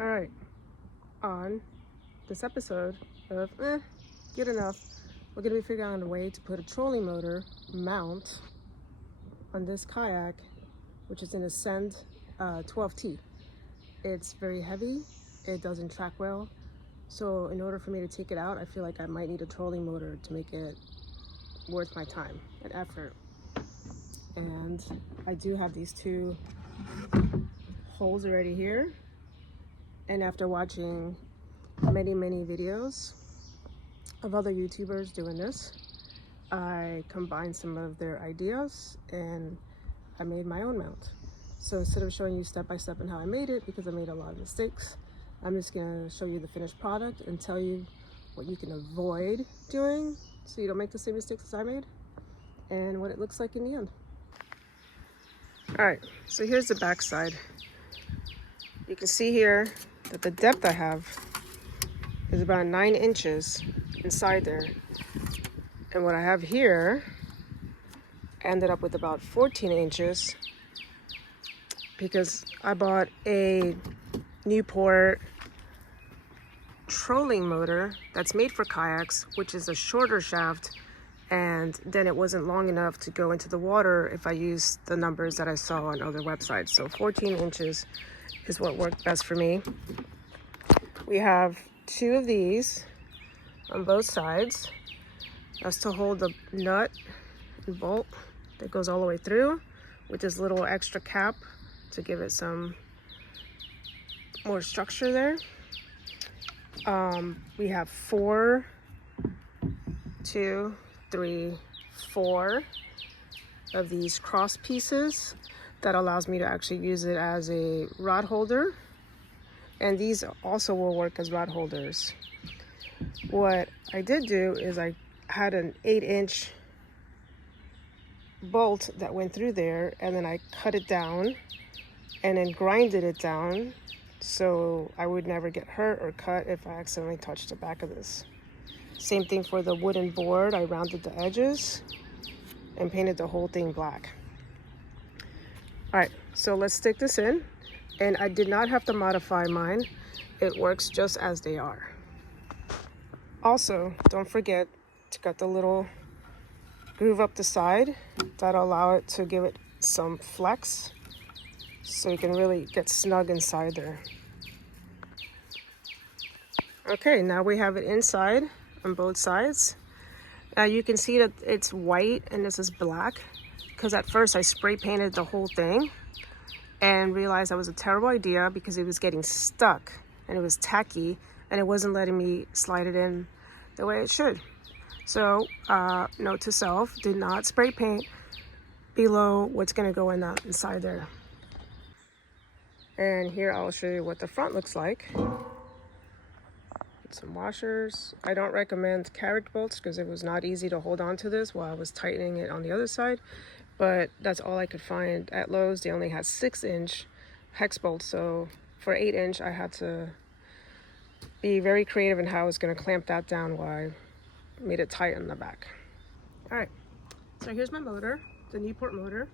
All right, on this episode of Good Enough, we're going to be figuring out a way to put a trolling motor mount on this kayak, which is an Ascend 12T. It's very heavy, it doesn't track well, so in order for me to take it out, I feel like I might need a trolling motor to make it worth my time and effort. And I do have these two holes already here, and after watching many videos of other YouTubers doing this, I combined some of their ideas and I made my own mount. So instead of showing you step by step on how I made it, because I made a lot of mistakes, I'm just gonna show you the finished product and tell you what you can avoid doing so you don't make the same mistakes as I made, and what it looks like in the end. All right, so here's the back side. You can see here that the depth I have is about 9 inches inside there. And what I have here ended up with about 14 inches because I bought a Newport trolling motor that's made for kayaks, which is a shorter shaft, and then it wasn't long enough to go into the water if I used the numbers that I saw on other websites. So 14 inches is what worked best for me. We have 2 of these on both sides. That's to hold the nut and bolt that goes all the way through, with this little extra cap to give it some more structure there. We have 4 of these cross pieces that allows me to actually use it as a rod holder, and these also will work as rod holders. What I did do is I had an 8-inch bolt that went through there, and then I cut it down and then grinded it down so I would never get hurt or cut if I accidentally touched the back of this. Same thing for the wooden board. I rounded the edges and painted the whole thing black. All right, so let's stick this in. And I did not have to modify mine. It works just as they are. Also, don't forget to cut the little groove up the side. That'll allow it to give it some flex so you can really get snug inside there. Okay, now we have it inside on both sides. Now you can see that it's white and this is black, because at first I spray painted the whole thing and realized that was a terrible idea because it was getting stuck and it was tacky and it wasn't letting me slide it in the way it should. So note to self, do not spray paint below what's going to go in that inside there. And here I'll show you what the front looks like. Some washers. I don't recommend carriage bolts because it was not easy to hold on to this while I was tightening it on the other side, but that's all I could find at Lowe's. They only had 6-inch hex bolts, so for 8-inch I had to be very creative in how I was going to clamp that down while I made it tight on the back. All right, so here's my motor, the Newport motor.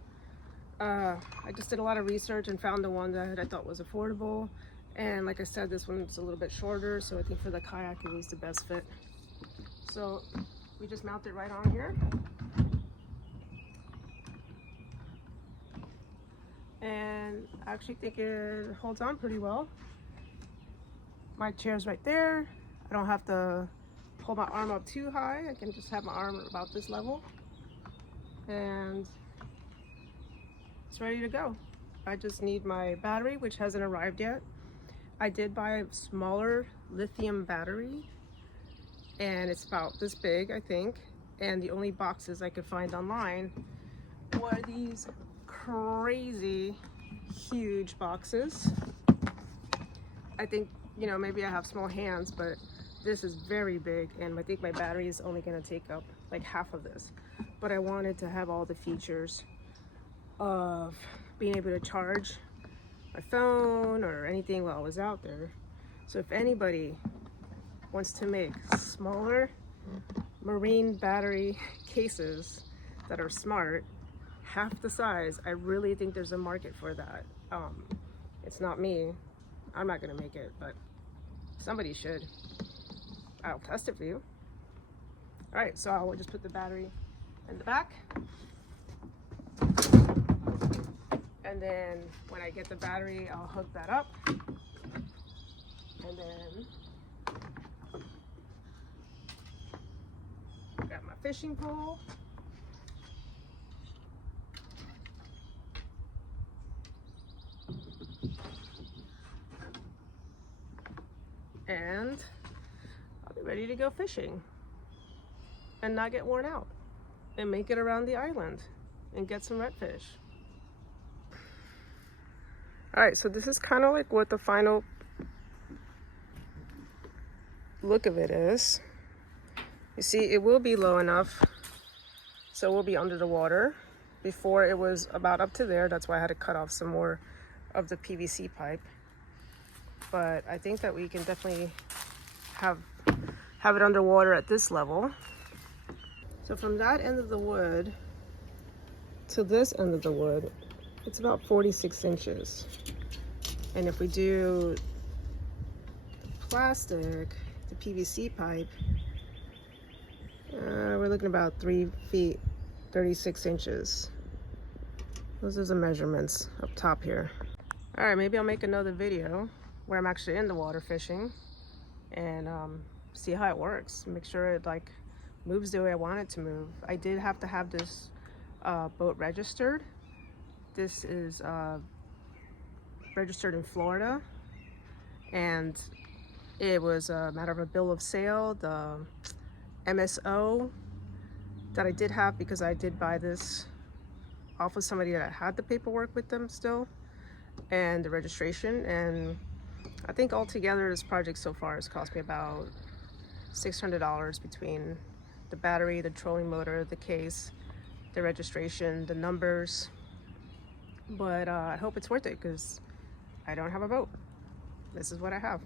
I just did a lot of research and found the one that I thought was affordable. And like I said, this one's a little bit shorter, so I think for the kayak it was the best fit. So we just mount it right on here. And I actually think it holds on pretty well. My chair's right there. I don't have to hold my arm up too high. I can just have my arm about this level. And it's ready to go. I just need my battery, which hasn't arrived yet. I did buy a smaller lithium battery, and it's about this big, I think. And the only boxes I could find online were these crazy huge boxes. I think, you know, maybe I have small hands, but this is very big, and I think my battery is only going to take up like half of this. But I wanted to have all the features of being able to charge my phone or anything while I was out there. So if anybody wants to make smaller marine battery cases that are smart, half the size, I really think there's a market for that. It's not me, I'm not gonna make it, but somebody should. I'll test it for you. All right, so I'll just put the battery in the back. And then when I get the battery, I'll hook that up. And then got my fishing pole. And I'll be ready to go fishing and not get worn out and make it around the island and get some redfish. All right, so this is kind of like what the final look of it is. You see, it will be low enough so we'll be under the water. Before it was about up to there, that's why I had to cut off some more of the PVC pipe. But I think that we can definitely have it underwater at this level. So from that end of the wood to this end of the wood, it's about 46 inches. And if we do the plastic, the PVC pipe, we're looking about 3 feet, 36 inches. Those are the measurements up top here. All right, maybe I'll make another video where I'm actually in the water fishing and see how it works. Make sure it like moves the way I want it to move. I did have to have this boat registered. This is registered in Florida, and it was a matter of a bill of sale, the MSO that I did have, because I did buy this off of somebody that had the paperwork with them still, and the registration. And I think altogether this project so far has cost me about $600 between the battery, the trolling motor, the case, the registration, the numbers. But I hope it's worth it because I don't have a boat. This is what I have.